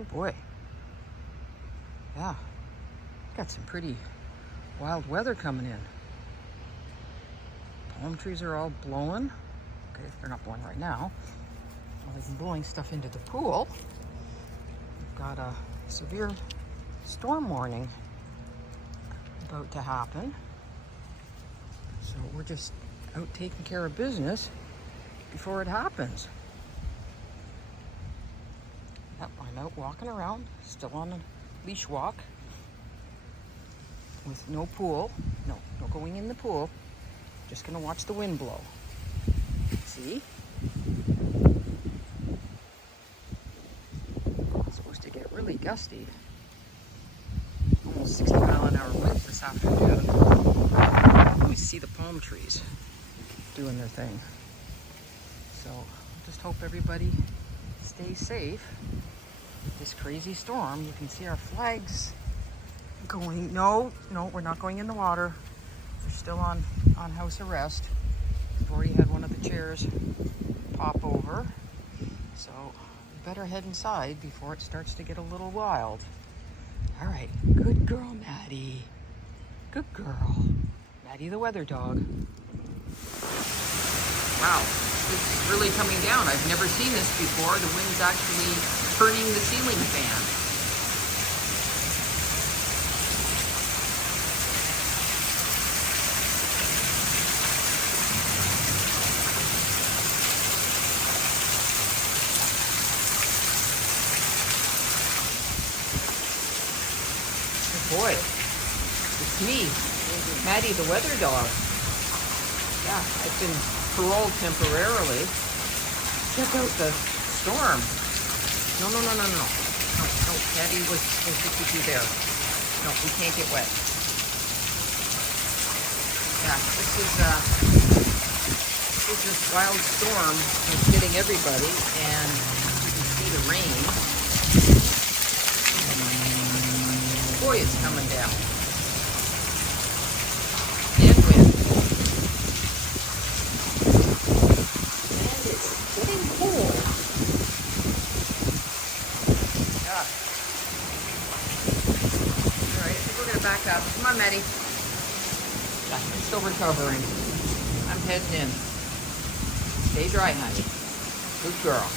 Oh boy. Yeah. Got some pretty wild weather coming in. Palm trees are all blowing. Okay, they're not blowing right now. Well, they've been blowing stuff into the pool. We've got a severe storm warning about to happen. So we're just out taking care of business before it happens. Yep, I'm out walking around, still on a leash walk with no pool. No going in the pool. Just gonna watch the wind blow. See? It's supposed to get really gusty. Almost 60-mile-an-hour winds this afternoon. Let me see the palm trees doing their thing. So just hope everybody stays safe. This crazy storm, you can see our flags going. No, we're not going in the water. They're still on house arrest. We've already had one of the chairs pop over. So we better head inside before it starts to get a little wild. All right, good girl, Maddie. Good girl. Maddie the weather dog. Wow, this is really coming down. I've never seen this before. The wind's actually turning the ceiling fan. Oh boy, it's me, Maddie the weather dog. Yeah, I've been paroled temporarily. Check out the storm. No. Maddie was supposed to keep you there. No, we can't get wet. Yeah, this wild storm that's hitting everybody, and you can see the rain. Boy, it's coming down. And wind. And it's getting cold. Yeah. Alright, I think we're gonna back up. Come on, Maddie. Yeah, I'm still recovering. I'm heading in. Stay dry, honey. Good girl.